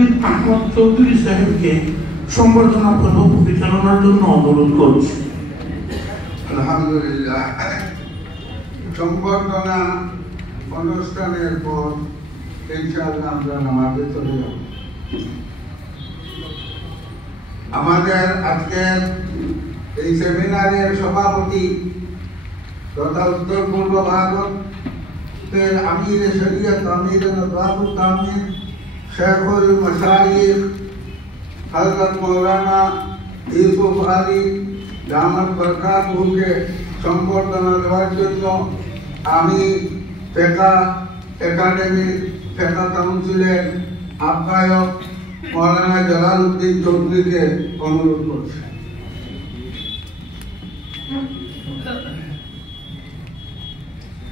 মুজাহিদ আহমদ চৌধুরী সাহেবকে সংবর্ধনা পর্ব পরিচালনার জন্য অনুরোধ করছি। আলহামদুলিল্লাহ, সংবর্ধনা অনুষ্ঠানের পর ইনশাআল্লাহ আমরা নামাজে চলে যাব। আমাদের আজকের এই সেমিনারের সভাপতি তথা উত্তর পূর্ব ভারতের আমির শরিয়ত আমির নওয়াবুল কামিল শেখুল মাশাইখ হযরত মৌলানা ইউসুফ আলী দামাত বরকাতুহুকে সংবর্ধনা দেওয়ার জন্য আমি ফিকহ একাডেমি ফিকহ কাউন্সিলের আহ্বায়ক মৌলানা জালালউদ্দিন চৌধুরীকে অনুরোধ করছি।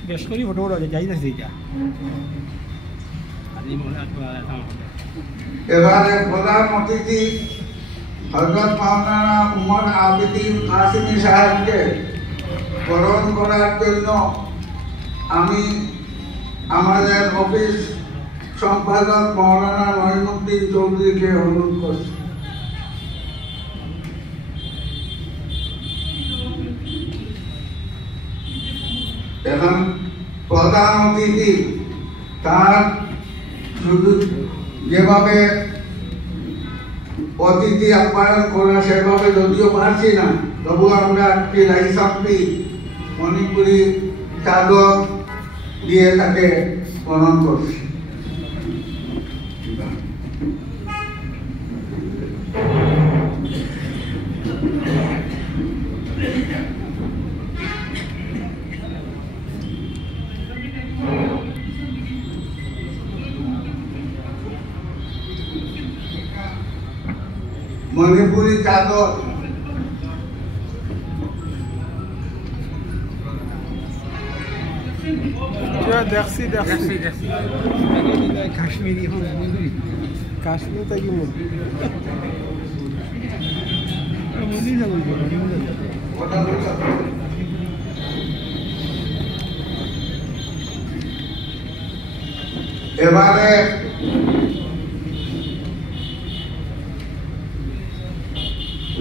বেশ করি ফটো যাইতেছি এবারে প্রধান অতিথি হযরত মাওলানা উমর আবিদিন কাসিমি সাহেবকে বরণ করার জন্য আমি আমাদের অফিস সম্পাদক মৌলানা নঈমুদ্দিন চৌধুরীকে অনুরোধ করছি। এখন প্রধান অতিথি তার শুধু যেভাবে অতিথি আপ্যায়ন করা সেভাবে যদিও পারছি না, তবু আমরা একটি লাইসাপ্তি মণিপুরি চাদর দিয়ে তাকে বরণ করছি। মণিপুরি চাদর দেখছি কাশ্মীরি কাশ্মীর থেকে এবারে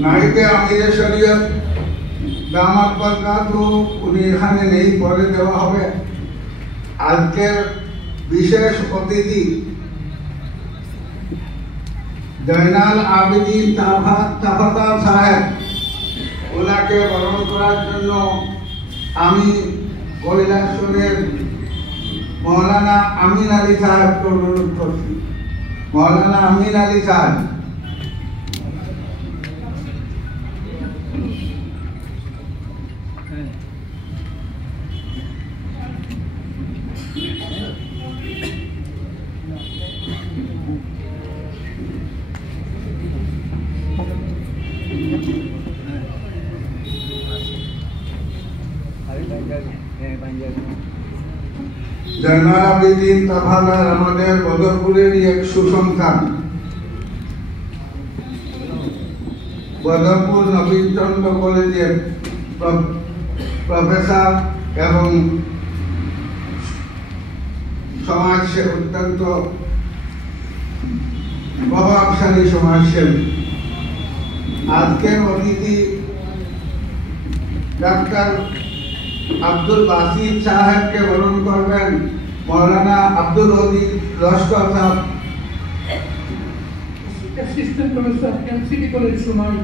নাইবে আমিরে শরীয়ত দামাত বরকাতুহু উনি এখানে নেই, পরে দেওয়া হবে। আজকের বিশেষ অতিথি জয়নাল আবেদিন তাফাদার সাহেব, ওনাকে বরণ করার জন্য আমি কৈলাসরের মৌলানা আমিন আলী সাহেবকে অনুরোধ করছি। মৌলানা আমিন আলী সাহেব। জয়নাল আবেদিন তাফাদার আমাদের বদরপুরেরই এক সুসন্তান। বদরপুর নবীনচন্দ্র কলেজের প্রফেসর এবং সমাজে অত্যন্ত প্রভাবশালী সমাজসেবী। আজকের অতিথি ডাক্তার আব্দুল বাসিত সাহেবকে বরণ করবেন মৌলানা আব্দুল অজিজ লস্কর সাহেব, অ্যাসিস্ট্যান্ট প্রফেসর এমসিটি কলেজ সুমাই।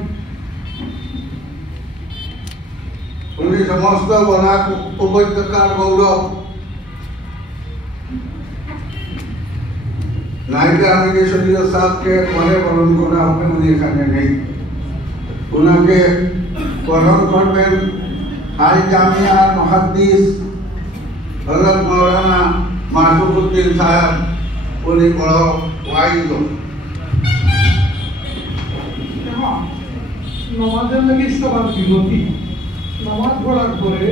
উনি সমস্ত বরাক উপত্যকার গৌরব। নাইবে আমিরে শরীয়ত সাহেবকে পরে বরণ করা হবে, উনি এখানে নেই। ওনাকে বরণ করবেন আল জামিয়ার মুহাদ্দিস হযরত মাওলানা মাসুকুদ্দিন সাহেব, উনি বড় ওয়াইজ। নামাজের লাগি সবার বিরতি, নামাজ পড়ার পরে